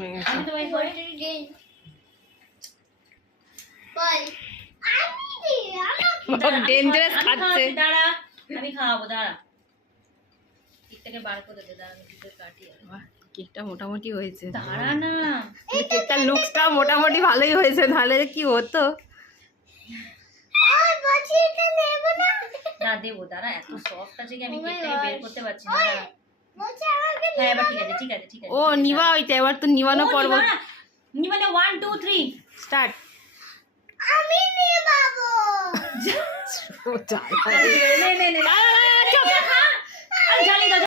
হয়ে গেছে। আমি তো ভাই বল ডেঞ্জারাস খাচ্ছে। দাঁড়া, আমি খাওয়াবো, দাঁড়া। ঠিক থেকে বার করে দে, দাঁড়া, আমি কেকটা কাটি। বাহ, কেকটা মোটামুটি হয়েছে। দাঁড়া না, কেকটার লুকসটা মোটামুটি ভালোই হয়েছে, নাহলে কি হতো। না দেবো, দাঁড়া, এত সফট আছে কি আমি কেকটাকে বের করতে পারছি না, দাঁড়া। হ্যাঁ এবার ঠিক আছে, ঠিক আছে, ঠিক আছে। ও নিবা হইতে, এবার তো নিবানো পর্ব নিবানে 1 2 3 স্টার্ট। আমি নিয়ে বাবু নে নে নে, খা। আর জ্বালিয়ে দাও।